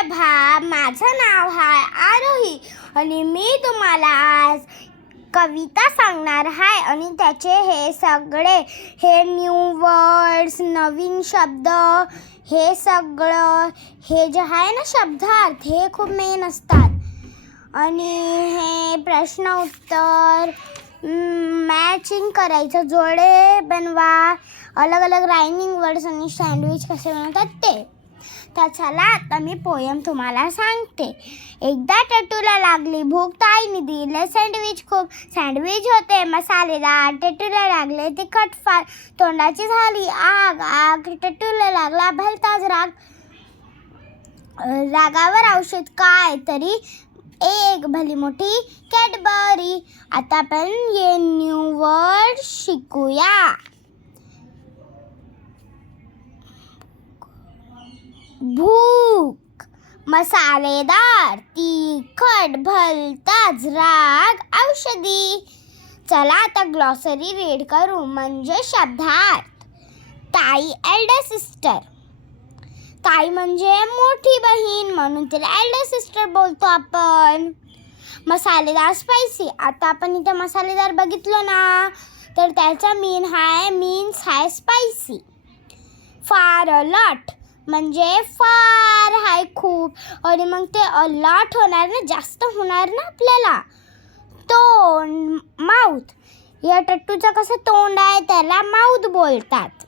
सुप्रभात. माझं नाव आहे आरोही आणि मी तुम्हाला आज कविता सांगणार आहे आणि त्याचे हे न्यू वर्ड्स, नवीन शब्द, हे सगळं हे जे आहे ना शब्दार्थ, हे खूप मेन असतात. आणि हे प्रश्न उत्तर मॅचिंग करायचं, जोडे बनवा, अलग अलग रायमिंग वर्ड्स आणि सँडविच कसे बनवतात ते. तर चला आता मी पोयम तुम्हाला सांगते. एकदा टट्टूला लागली भूक, ताईने दिले सँडविच खूप. सँडविच होते मसालेदार, टट्टूला लागले तिखट फार. तोंडाची झाली आग आग, टट्टूला लागला भलताच राग. रागावर औषध काय तरी, एक भली मोठी कॅडबरी. आता आपण हे न्यू वर्ड शिकूया. भूक, मसालेदार, तिखट, भलताच राग, औषधी. चला आता ग्लॉसरी रीड करू, म्हणजे शब्दार्थ. ताई, एल्डर सिस्टर. ताई म्हणजे मोठी बहीण, म्हणून तिला एल्डर सिस्टर बोलतो आपण. मसालेदार, स्पायसी. आता आपण इथे मसालेदार बघितलं ना, तर त्याचा मीन्स हाय स्पायसी. फार, लॉट म्हणजे फार हाय खूप, आणि मग ते अलॉट होणार ना, जास्त होणार ना आपल्याला. तोंड, माउथ. या टट्टूचं कसं तोंड आहे त्याला माउथ बोलतात.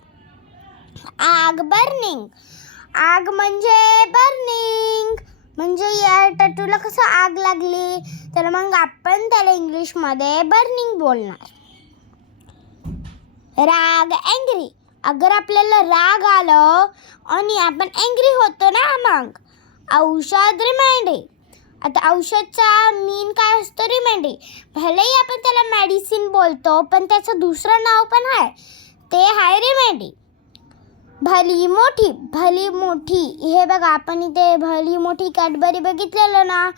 आग, बर्निंग. आग म्हणजे बर्निंग, म्हणजे या टट्टूला कसं आग लागली, तर मग आपण त्याला इंग्लिशमध्ये बर्निंग बोलणार. राग, एंग्री. अगर आपल्याला राग आलं आणि आपण एंग्री होतो ना, मग. औषध, रिमाइंडे. आता औषधचा मीन काय असतो, रिमाइंडे. भलेही आपण त्याला मेडिसिन बोलतो, पण त्याचं दुसरं नाव पण आहे, ते आहे रिमाइंडे. भली मोठी. भली मोठी, हे बघा आपण इथे भली मोठी कॅडबरी बघितलेलं ना.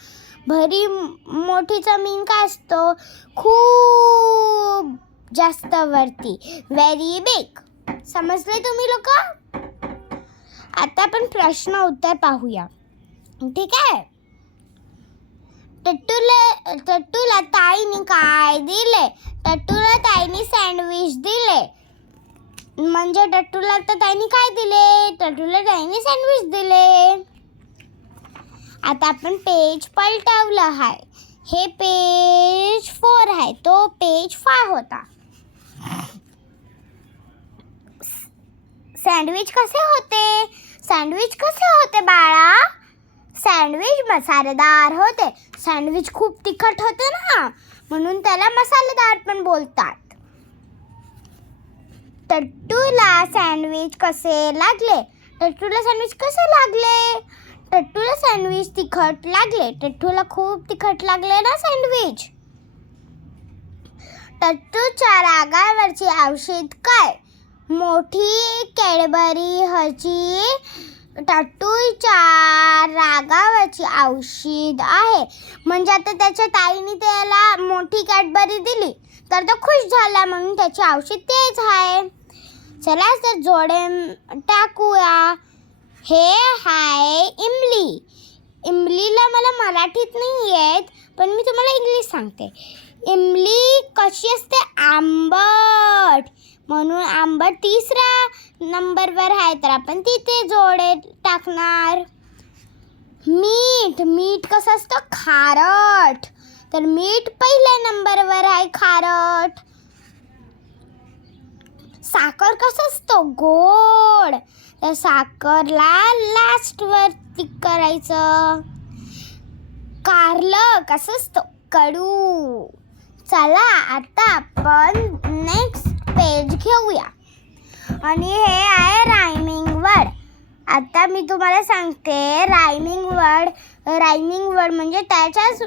भली मोठीचा मीन काय असतो, खूप जास्त वरती, व्हेरी बिग. समजले तुम्ही लोक? आता आपण प्रश्न उत्तर पाहूया, ठीक आहे. टट्टूला ताईने काय दिले? टट्टूला ताईने सँडविच दिले. म्हणजे टट्टूला तर ताईने काय दिले? टट्टूला ताईने सँडविच दिले. आता आपण पेज पलटवलं आहे. हे पेज 4 आहे, तो पेज 5 होता. सँडविच कसे होते? सँडविच कसे होते बाळा? सँडविच मसालेदार होते. सँडविच खूप तिखट होते ना, म्हणून त्याला मसालेदार पण बोलतात. टट्टूला सँडविच कसे लागले? टट्टूला सँडविच कसे लागले? टट्टूला सँडविच तिखट लागले. टट्टूला खूप तिखट लागले ना सँडविच. टट्टूच्या रागावरची औषध काय? मोठी कॅडबरी हची टट्टूच्या रागावरची औषध आहे. म्हणजे आता त्याच्या ताईने त्याला मोठी कॅडबरी दिली, तर तो खुश झाला, म्हणून त्याची औषध तेच आहे. चला तर जोडे टाकूया. हे हाय इमली. इमलीला मला मराठीत नाही येत, पण मी तुम्हाला इंग्लिश सांगते. इमली कशी असते? आंबट, म्हणून आंबट तिसरा नंबरवर आहे, तर आपण तिथे जोडे टाकणार. मीठ. मीठ कसं असतं? खारट, तर मीठ पहिल्या नंबरवर आहे, खारट. साखर कसं असतं? गोड, तर साखरला लास्टवर टिक करायचं. कारलं कसं असतं? कडू. चला आता आपण नेक्स्ट पेज घेऊया, आणि हे आहे रायमिंग वर्ड. आता मी तुम्हाला सांगते रायमिंग वर्ड म्हणजे त्याच्याच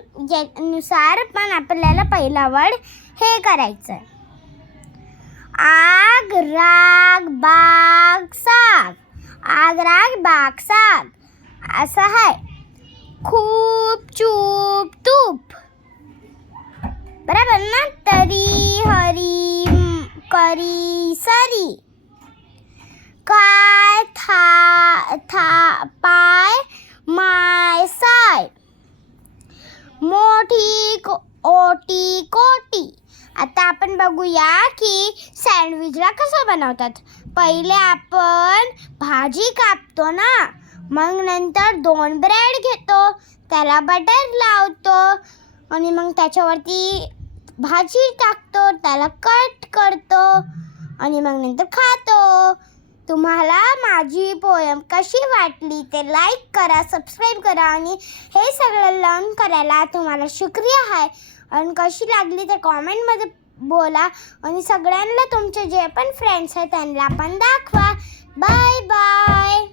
नुसार पण आपल्याला पहिला वर्ड हे करायचं. आग, राग, बाग, साग. आग, राग, बाग, साग असं आहे. खूप, चूप, तूप. बरोबर ना? तरी, हरी, करी, सरी. काय, पाय, मा मोठी ओटी कोटी. आता आपण बघूया की सँडविचला कसं बनवतात. पहिले आपण भाजी कापतो ना, मग नंतर 2 ब्रेड घेतो, त्याला बटर लावतो आणि मग त्याच्यावरती भाजी टाकतो, त्याला कट करतो आणि मग नंतर खातो. तुम्हाला माझी पोयम कशी वाटली ते लाईक करा, सबस्क्राईब करा आणि हे सगळं लर्न करायला तुम्हाला शुक्रिया आहे. आणि कशी लागली ते कॉमेंटमध्ये बोला आणि सगळ्यांना तुमचे जे पण फ्रेंड्स आहेत त्यांना पण दाखवा. Bye bye.